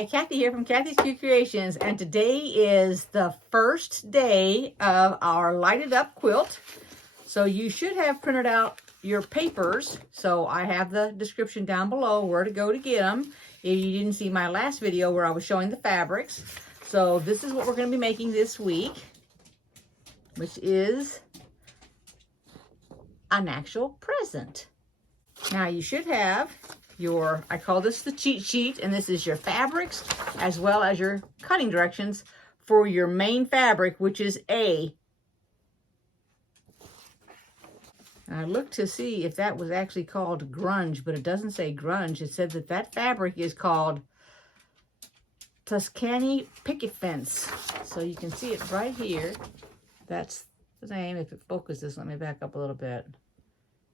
Hi, Kathy here from Kathyskutekreations, and today is the first day of our lighted up quilt. So you should have printed out your papers. So I have the description down below where to go to get them. If you didn't see my last video where I was showing the fabrics. So this is what we're going to be making this week, which is an actual present. Now you should have your, I call this the cheat sheet, and this is your fabrics as well as your cutting directions for your main fabric, which is A. I looked to see if that was actually called grunge, but it doesn't say grunge. It said that that fabric is called Tuscany picket fence. So you can see it right here. That's the name. If it focuses, let me back up a little bit.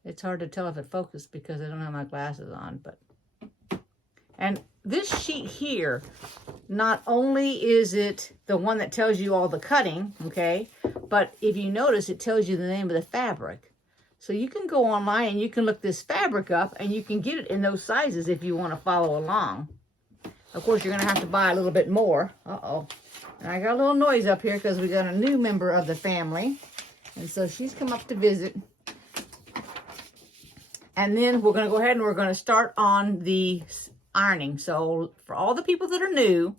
It's hard to tell if it focused because I don't have my glasses on, but. And this sheet here, not only is it the one that tells you all the cutting, okay, but if you notice, it tells you the name of the fabric. So you can go online and you can look this fabric up and you can get it in those sizes if you want to follow along. Of course, you're going to have to buy a little bit more. Uh-oh. And I got a little noise up here because we got a new member of the family. And so she's come up to visit. And then we're going to go ahead and we're going to start on the ironing. So for all the people that are new,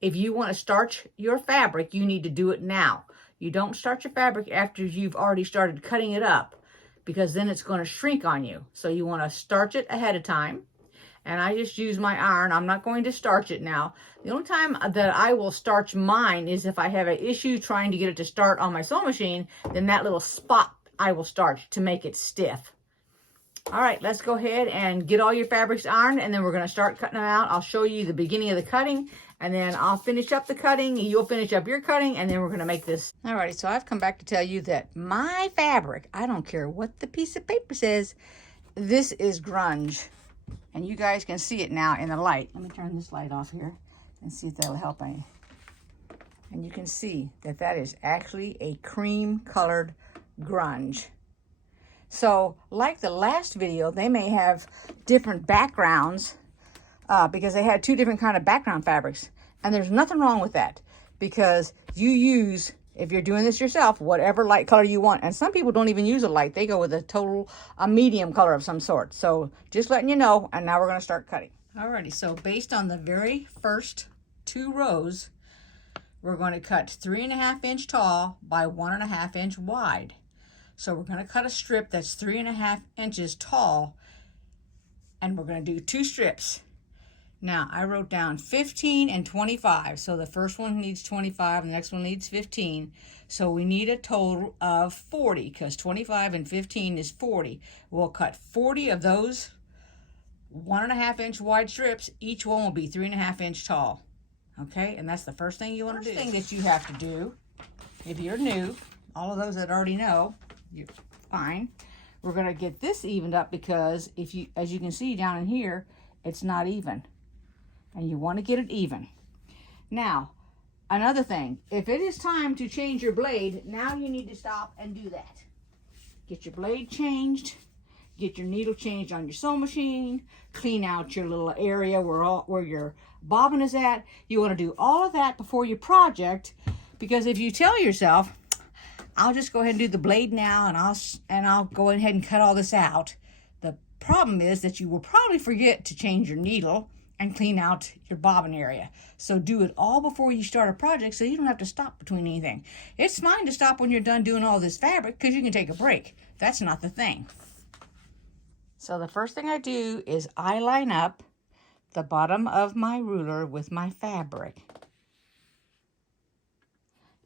if you want to starch your fabric, you need to do it now. You don't starch your fabric after you've already started cutting it up, because then it's going to shrink on you. So you want to starch it ahead of time. And I just use my iron. I'm not going to starch it now. The only time that I will starch mine is if I have an issue trying to get it to start on my sewing machine. Then that little spot I will starch to make it stiff. All right, let's go ahead and get all your fabrics ironed, and then we're going to start cutting them out. I'll show you the beginning of the cutting, and then I'll finish up the cutting. You'll finish up your cutting, and then we're going to make this. All right, so I've come back to tell you that my fabric, I don't care what the piece of paper says, this is grunge. And you guys can see it now in the light. Let me turn this light off here and see if that'll help any. And you can see that that is actually a cream-colored grunge. So, like the last video, they may have different backgrounds because they had two different kind of background fabrics. And there's nothing wrong with that, because you use, if you're doing this yourself, whatever light color you want. And some people don't even use a light. They go with a medium color of some sort. So, just letting you know. And now we're going to start cutting. Alrighty, so based on the very first two rows, we're going to cut 3.5 inch tall by 1.5 inch wide. So we're going to cut a strip that's 3.5 inches tall, and we're going to do two strips. Now, I wrote down 15 and 25. So the first one needs 25, and the next one needs 15. So we need a total of 40, because 25 and 15 is 40. We'll cut 40 of those 1.5 inch wide strips. Each one will be 3.5 inch tall. Okay, and that's the first thing you want to do. First thing that you have to do, if you're new, all of those that already know, you're fine. We're going to get this evened up, because if you, as you can see down in here, it's not even. And you want to get it even. Now, another thing, if it is time to change your blade, now you need to stop and do that. Get your blade changed, get your needle changed on your sewing machine, clean out your little area where your bobbin is at. You want to do all of that before your project, because if you tell yourself, I'll just go ahead and do the blade now, and I'll go ahead and cut all this out. The problem is that you will probably forget to change your needle and clean out your bobbin area. So do it all before you start a project, so you don't have to stop between anything. It's fine to stop when you're done doing all this fabric, because you can take a break. That's not the thing. So the first thing I do is I line up the bottom of my ruler with my fabric.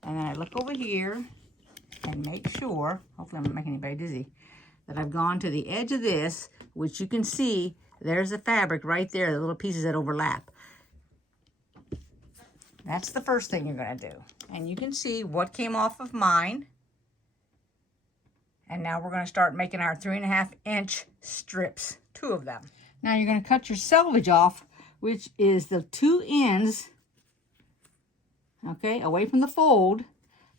And then I look over here and make sure, hopefully I'm not making anybody dizzy, that I've gone to the edge of this, which you can see, there's the fabric right there, the little pieces that overlap. That's the first thing you're going to do. And you can see what came off of mine. And now we're going to start making our 3.5 inch strips, 2 of them. Now you're going to cut your selvage off, which is the 2 ends, okay, away from the fold,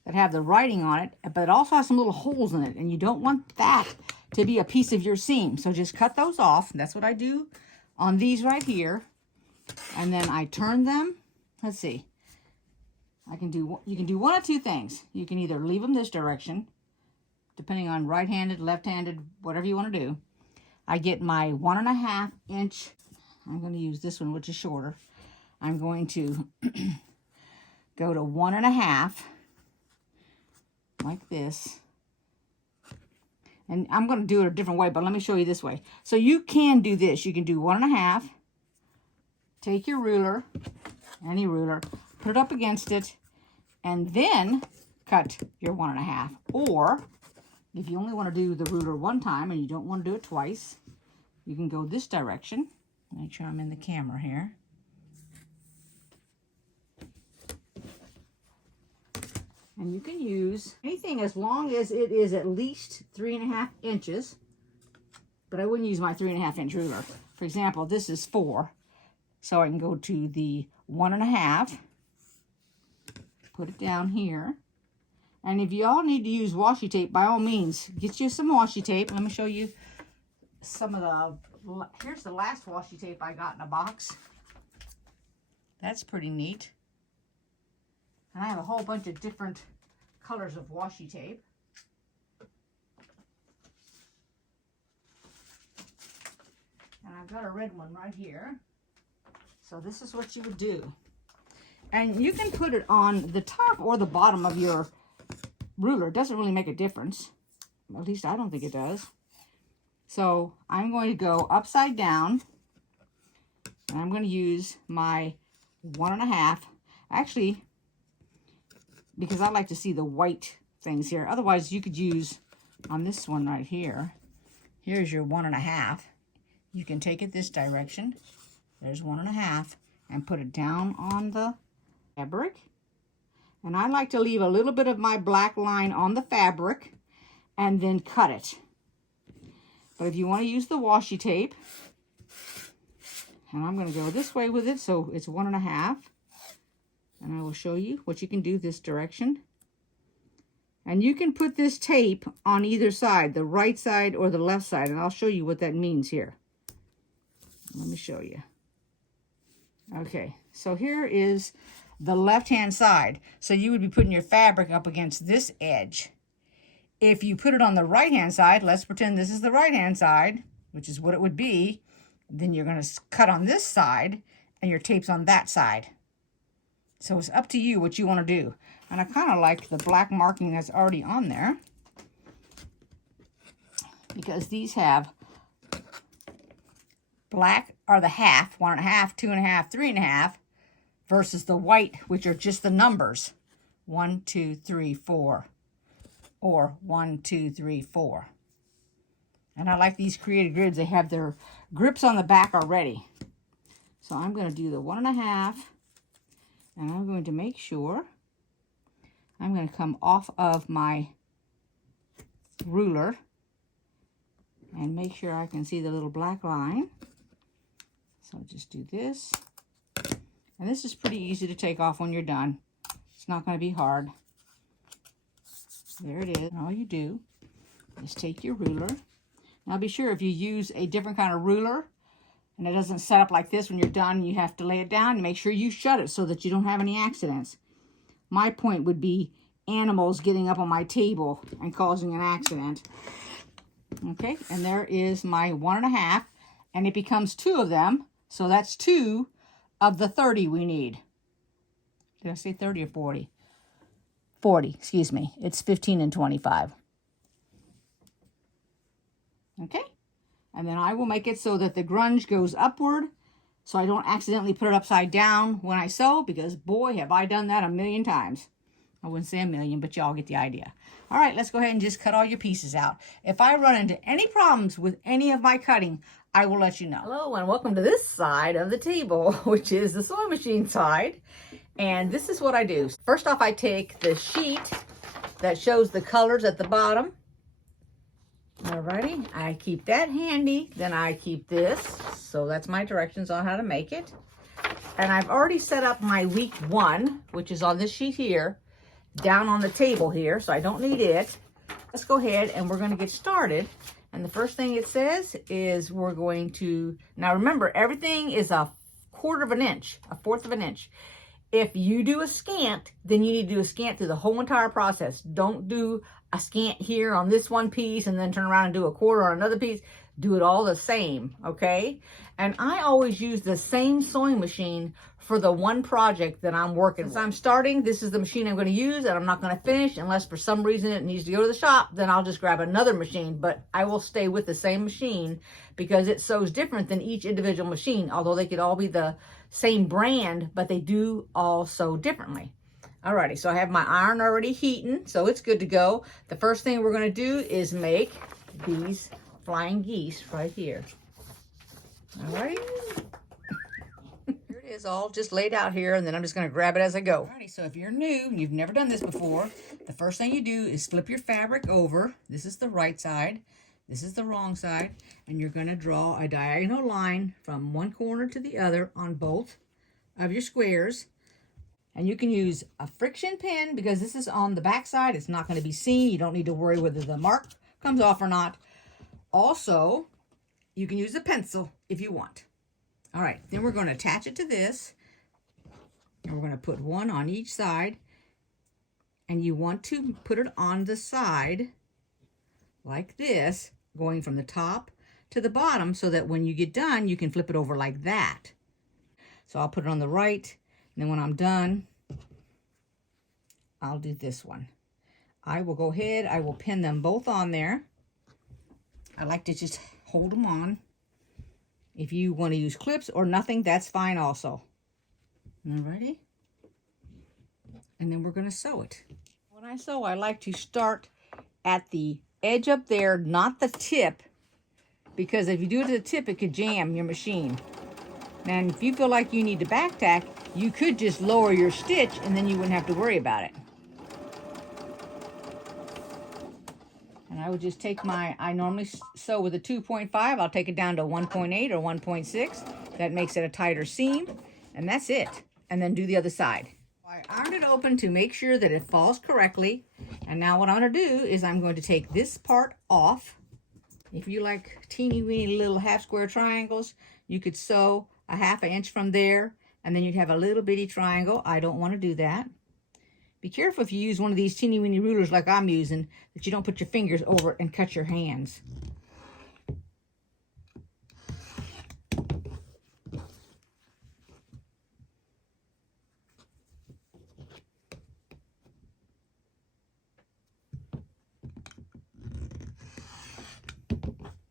that have the writing on it, but it also has some little holes in it, and you don't want that to be a piece of your seam. So just cut those off. That's what I do on these right here. And then I turn them. Let's see. You can do one of two things. You can either leave them this direction, depending on right-handed, left-handed, whatever you want to do. I get my 1.5 inch. I'm going to use this one, which is shorter. I'm going to go to 1.5, like this. And I'm going to do it a different way, but let me show you this way. So you can do this. You can do 1.5. Take your ruler, any ruler, put it up against it, and then cut your 1.5. Or if you only want to do the ruler one time and you don't want to do it twice, you can go this direction. Make sure I'm in the camera here. And you can use anything as long as it is at least 3.5 inches. But I wouldn't use my 3.5 inch ruler. For example, this is 4. So I can go to the 1.5. Put it down here. And if you all need to use washi tape, by all means, get you some washi tape. Let me show you some of the, here's the last washi tape I got in a box. That's pretty neat. And I have a whole bunch of different colors of washi tape. And I've got a red one right here. So this is what you would do. And you can put it on the top or the bottom of your ruler. It doesn't really make a difference. At least I don't think it does. So I'm going to go upside down. And I'm going to use my 1.5. Actually, because I like to see the white things here. Otherwise, you could use on this one right here. Here's your 1.5. You can take it this direction. There's 1.5, and put it down on the fabric. And I like to leave a little bit of my black line on the fabric and then cut it. But if you want to use the washi tape, and I'm going to go this way with it, so it's 1.5. And I will show you what you can do this direction. And you can put this tape on either side, the right side or the left side, and I'll show you what that means here. Let me show you. Okay, so here is the left-hand side. So you would be putting your fabric up against this edge. If you put it on the right-hand side, let's pretend this is the right-hand side, which is what it would be, then you're going to cut on this side, and your tape's on that side. So it's up to you what you want to do. And I kind of like the black marking that's already on there, because these have black are the half, 1.5, 2.5, 3.5, versus the white, which are just the numbers. 1, 2, 3, 4. Or 1, 2, 3, 4. And I like these created grids. They have their grips on the back already. So I'm going to do the 1.5. And I'm going to make sure I'm going to come off of my ruler and make sure I can see the little black line. So just do this. And this is pretty easy to take off when you're done. It's not going to be hard. There it is. And all you do is take your ruler. Now be sure if you use a different kind of ruler and it doesn't set up like this when you're done, you have to lay it down and make sure you shut it so that you don't have any accidents. My point would be animals getting up on my table and causing an accident. Okay, and there is my 1.5, and it becomes 2 of them. So that's 2 of the 30 we need. Did I say 30 or 40? 40, excuse me. It's 15 and 25. Okay, and then I will make it so that the grunge goes upward, so I don't accidentally put it upside down when I sew, because boy, have I done that a million times. I wouldn't say a million, but y'all get the idea. All right, let's go ahead and just cut all your pieces out. If I run into any problems with any of my cutting, I will let you know. Hello, and welcome to this side of the table, which is the sewing machine side. And this is what I do. First off, I take the sheet that shows the colors at the bottom. Alrighty, I keep that handy. Then I keep this. So that's my directions on how to make it. And I've already set up my week 1, which is on this sheet here, down on the table here, so I don't need it. Let's go ahead and we're going to get started. And the first thing it says is we're going to, now remember, everything is a 1/4 of an inch, 1/4 of an inch. If you do a scant, then you need to do a scant through the whole entire process. Don't do a scant here on this one piece and then turn around and do a 1/4 on another piece. Do it all the same, okay? And I always use the same sewing machine for the one project that I'm working with. As I'm starting, this is the machine I'm going to use, and I'm not going to finish unless for some reason it needs to go to the shop. Then I'll just grab another machine, but I will stay with the same machine because it sews different than each individual machine, although they could all be the same brand, but they do all sew differently. Alrighty, so I have my iron already heating, so it's good to go. The first thing we're going to do is make these flying geese right here. All right. Here it is, all just laid out here, and then I'm just going to grab it as I go. Alrighty, so if you're new and you've never done this before, the first thing you do is flip your fabric over. This is the right side. This is the wrong side, and you're going to draw a diagonal line from one corner to the other on both of your squares. And you can use a friction pin because this is on the back side. It's not going to be seen. You don't need to worry whether the mark comes off or not. Also, you can use a pencil if you want. All right, then we're going to attach it to this, and we're going to put one on each side, and you want to put it on the side like this, going from the top to the bottom so that when you get done, you can flip it over like that. So I'll put it on the right, and then when I'm done, I'll do this one. I will go ahead, I will pin them both on there. I like to just hold them on. If you want to use clips or nothing, that's fine also. Alrighty. And then we're going to sew it. When I sew, I like to start at the edge up there, not the tip, because if you do it to the tip, it could jam your machine. And if you feel like you need to back tack, you could just lower your stitch and then you wouldn't have to worry about it. And I would just take I normally sew with a 2.5. I'll take it down to 1.8 or 1.6. That makes it a tighter seam. And that's it. And then do the other side. I iron it open to make sure that it falls correctly. And now what I'm going to do is I'm going to take this part off. If you like teeny weeny little half square triangles, you could sew a 1/2 inch from there. And then you'd have a little bitty triangle. I don't want to do that. Be careful if you use one of these teeny weeny rulers like I'm using, that you don't put your fingers over it and cut your hands.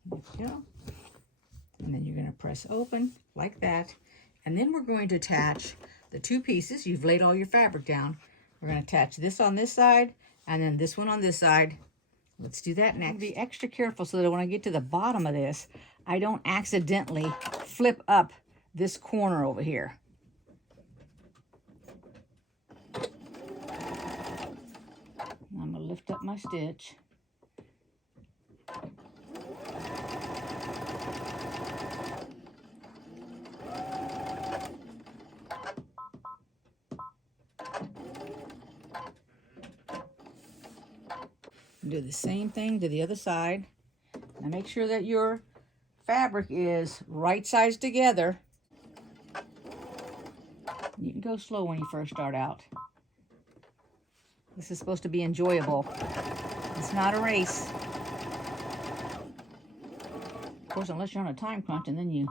There we go. And then you're going to press open like that. And then we're going to attach the two pieces. You've laid all your fabric down. We're going to attach this on this side and then this one on this side. Let's do that next. Be extra careful so that when I get to the bottom of this, I don't accidentally flip up this corner over here. I'm going to lift up my stitch. Do the same thing to the other side. Now make sure that your fabric is right sides together. You can go slow when you first start out. This is supposed to be enjoyable. It's not a race. Of course, unless you're on a time crunch, and then you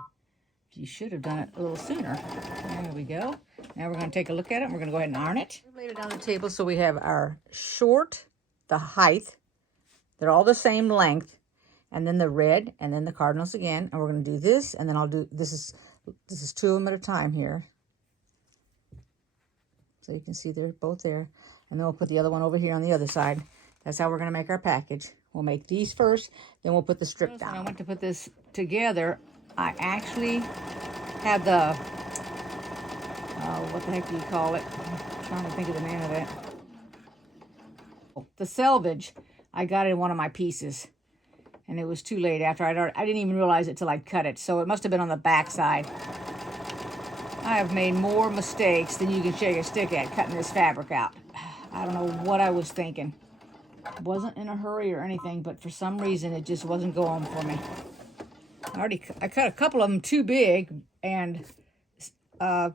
should have done it a little sooner. There we go. Now we're going to take a look at it, and we're going to go ahead and iron it. We've laid it on the table so we have our short, the height. They're all the same length, and then the red, and then the cardinals again. And we're going to do this, and then I'll do this is two of them at a time here. So you can see they're both there, and then we'll put the other one over here on the other side. That's how we're going to make our package. We'll make these first, then we'll put the strip down. When I went to put this together, I actually had the what the heck do you call it? I'm trying to think of the name of it. The selvage. I got it in one of my pieces, and it was too late after I didn't even realize it till I cut it, so it must have been on the back side. I have made more mistakes than you can shake a stick at cutting this fabric out. I don't know what I was thinking. Wasn't in a hurry or anything, but for some reason it just wasn't going for me. I cut a couple of them too big, and I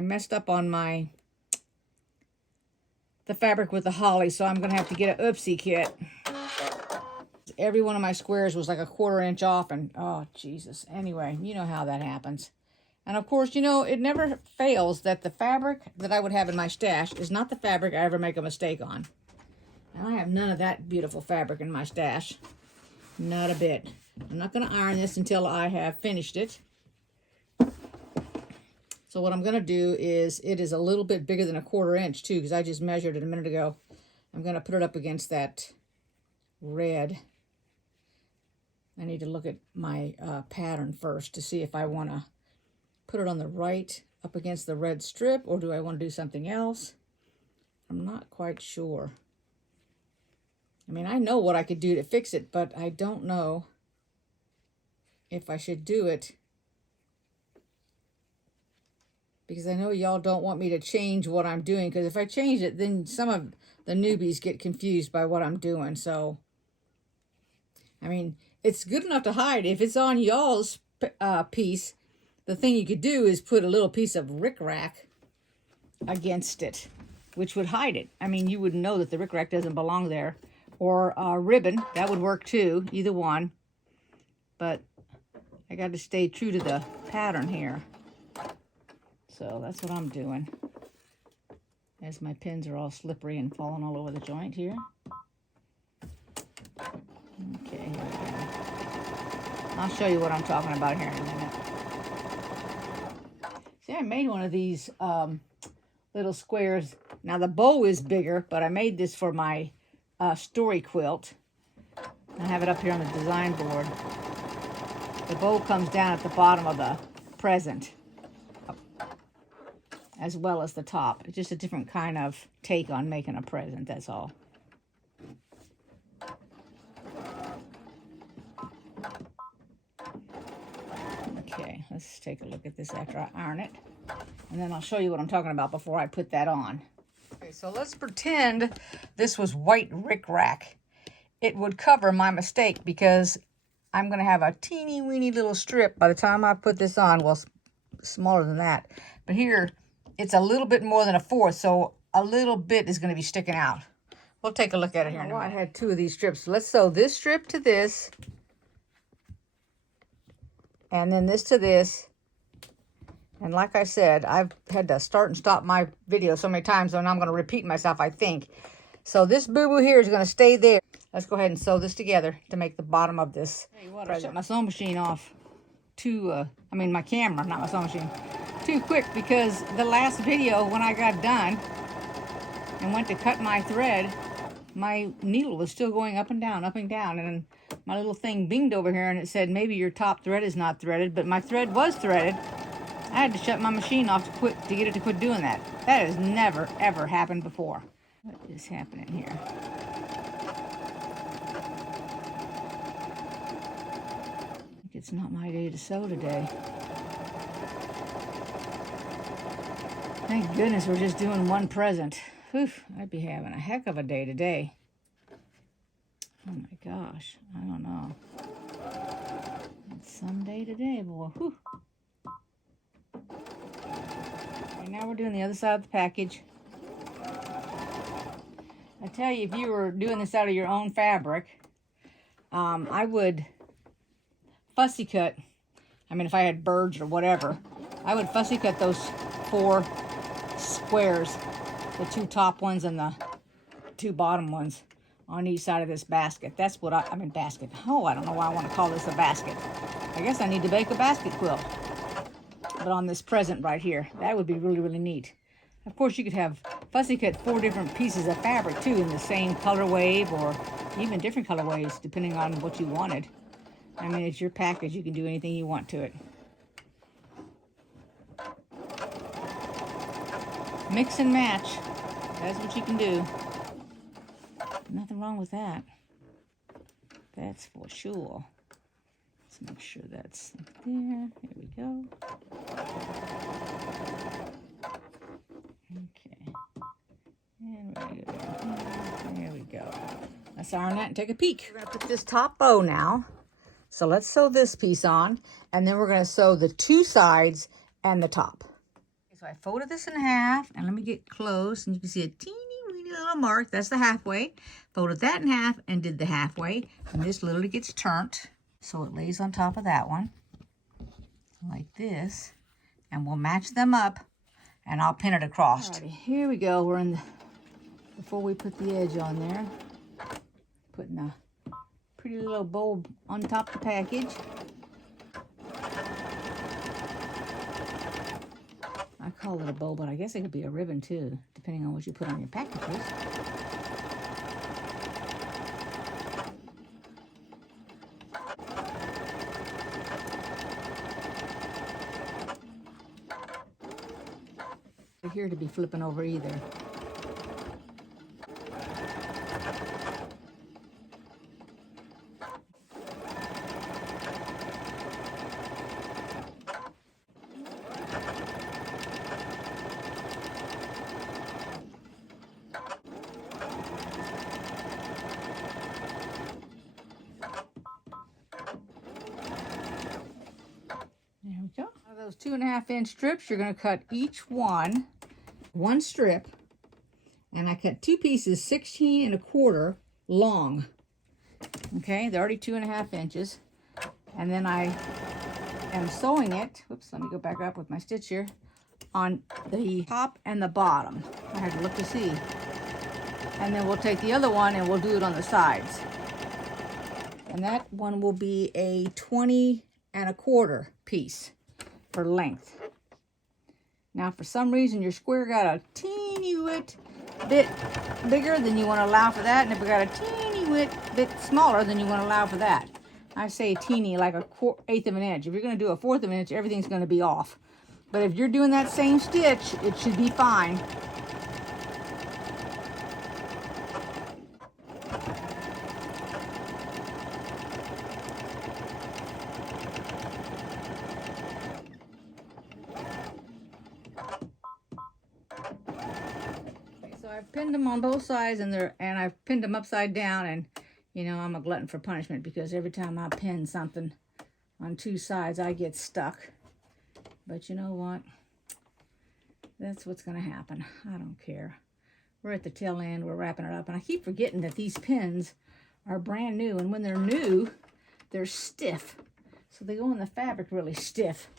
messed up on the fabric with the holly, so I'm gonna have to get an oopsie kit. Every one of my squares was like a 1/4 inch off, and oh Jesus. Anyway, you know how that happens. And of course, you know, it never fails that the fabric that I would have in my stash is not the fabric I ever make a mistake on. And I have none of that beautiful fabric in my stash. Not a bit. I'm not going to iron this until I have finished it. So what I'm going to do is, it is a little bit bigger than a 1/4 inch too, because I just measured it a minute ago. I'm going to put it up against that red. I need to look at my pattern first to see if I want to put it on the right up against the red strip, or do I want to do something else? I'm not quite sure. I mean, I know what I could do to fix it, but I don't know if I should do it, because I know y'all don't want me to change what I'm doing, because if I change it, then some of the newbies get confused by what I'm doing. So, I mean, it's good enough to hide. If it's on y'all's piece, the thing you could do is put a little piece of rickrack against it, which would hide it. I mean, you would know that the rickrack doesn't belong there. Or ribbon, that would work too, either one. But I got to stay true to the pattern here. So that's what I'm doing. As my pins are all slippery and falling all over the joint here. Okay, here we go. I'll show you what I'm talking about here in a minute. See, I made one of these little squares. Now the bow is bigger, but I made this for my story quilt. I have it up here on the design board. The bow comes down at the bottom of the present, as well as the top. It's just a different kind of take on making a present, that's all. Okay, let's take a look at this after I iron it. And then I'll show you what I'm talking about before I put that on. Okay, so let's pretend this was white rickrack. It would cover my mistake, because I'm going to have a teeny weeny little strip by the time I put this on. Well, smaller than that. But here, it's a little bit more than a 1/4, so a little bit is going to be sticking out. We'll take a look at it here in a minute. I had 2 of these strips. So let's sew this strip to this, and then this to this. And like I said, I've had to start and stop my video so many times, and I'm going to repeat myself, I think. So this boo-boo here is going to stay there. Let's go ahead and sew this together to make the bottom of this. Hey, what, I shut my sewing machine off my camera, not my sewing machine, too quick, because the last video, when I got done and went to cut my thread, my needle was still going up and down, and my little thing binged over here, and it said, maybe your top thread is not threaded, but my thread was threaded. I had to shut my machine off to get it to quit doing that. That has never, ever happened before. What is happening here? I think it's not my day to sew today. Thank goodness we're just doing one present. Whew, I'd be having a heck of a day today. Oh my gosh, I don't know. It's some day today, boy. Whew. Okay, now we're doing the other side of the package. I tell you, if you were doing this out of your own fabric, I would fussy cut. I mean, if I had birds or whatever, I would fussy cut those 4 squares, the 2 top ones and the 2 bottom ones on each side of this basket. That's what basket. Oh, I don't know why I want to call this a basket. I guess I need to make a basket quilt. But on this present right here, that would be really, really neat. Of course, you could have fussy cut 4 different pieces of fabric too, in the same color wave, or even different colorways depending on what you wanted. I mean, it's your package. You can do anything you want to it. Mix and match. That's what you can do. Nothing wrong with that. That's for sure. Let's make sure that's there. Here we go. Okay. And we're going to go there we go. Let's iron that and take a peek. We're going to put this top bow now. So let's sew this piece on, and then we're going to sew the 2 sides and the top. So I folded this in half, and let me get close, and you can see a teeny weeny little mark. That's the halfway. Folded that in half and did the halfway, and this literally gets turned so it lays on top of that one like this, and we'll match them up, and I'll pin it across. Alrighty, here we go. We're in the, before we put the edge on there, putting a pretty little bow on top of the package. I call it a bow, but I guess it could be a ribbon too, depending on what you put on your packages. They're here to be flipping over either. There we go. Out of those 2.5 inch strips, you're going to cut each one strip, and I cut 2 pieces 16 1/4 long. Okay, they're already 2.5 inches, and then I am sewing it. Whoops, let me go back up with my stitch here on the top and the bottom. I had to look to see, and then we'll take the other one and we'll do it on the sides, and that one will be a 20 1/4 piece for length. Now, for some reason, your square got a teeny bit bigger than you want to allow for that, and if it got a teeny bit smaller than you want to allow for that. I say teeny, like a 1/8 of an inch. If you're going to do a 1/4 of an inch, everything's going to be off. But if you're doing that same stitch, it should be fine. I've pinned them on both sides, and I've pinned them upside down, and you know, I'm a glutton for punishment because every time I pin something on 2 sides, I get stuck. But you know what? That's what's going to happen. I don't care. We're at the tail end. We're wrapping it up, and I keep forgetting that these pins are brand new, and when they're new, they're stiff. So they go in the fabric really stiff.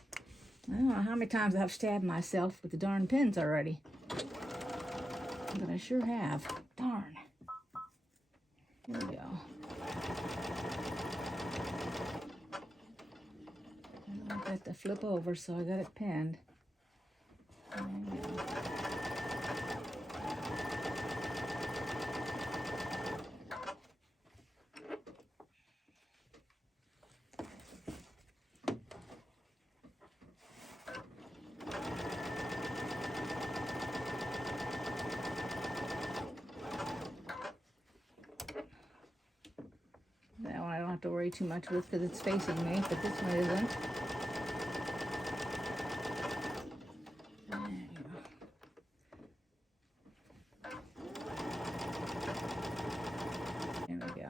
I don't know how many times I've stabbed myself with the darn pins already. But I sure have. Darn. Here we go. I don't want that to flip over, so I got it pinned. There we go. That one I don't have to worry too much with because it's facing me, but this one isn't. There we go.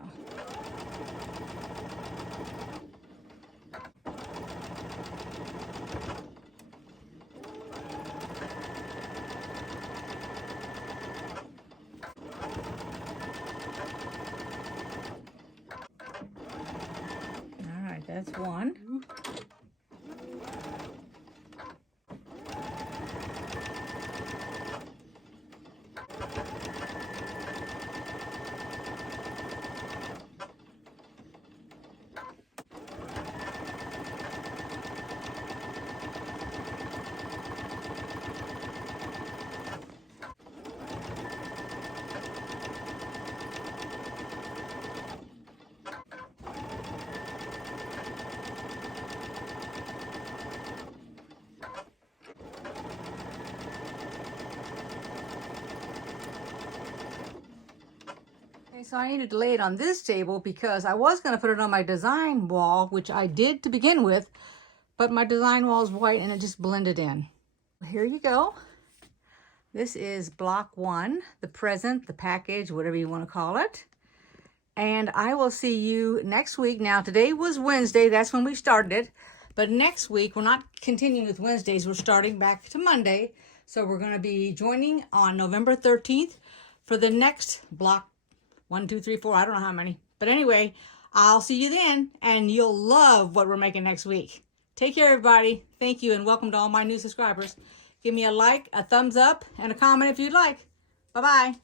That's one. So I needed to lay it on this table because I was going to put it on my design wall, which I did to begin with, but my design wall is white and it just blended in. Here you go. This is block 1, the present, the package, whatever you want to call it. And I will see you next week. Now, today was Wednesday. That's when we started it. But next week, we're not continuing with Wednesdays. We're starting back to Monday. So we're going to be joining on November 13th for the next block. 1, 2, 3, 4. I don't know how many. But anyway, I'll see you then. And you'll love what we're making next week. Take care, everybody. Thank you. And welcome to all my new subscribers. Give me a like, a thumbs up, and a comment if you'd like. Bye-bye.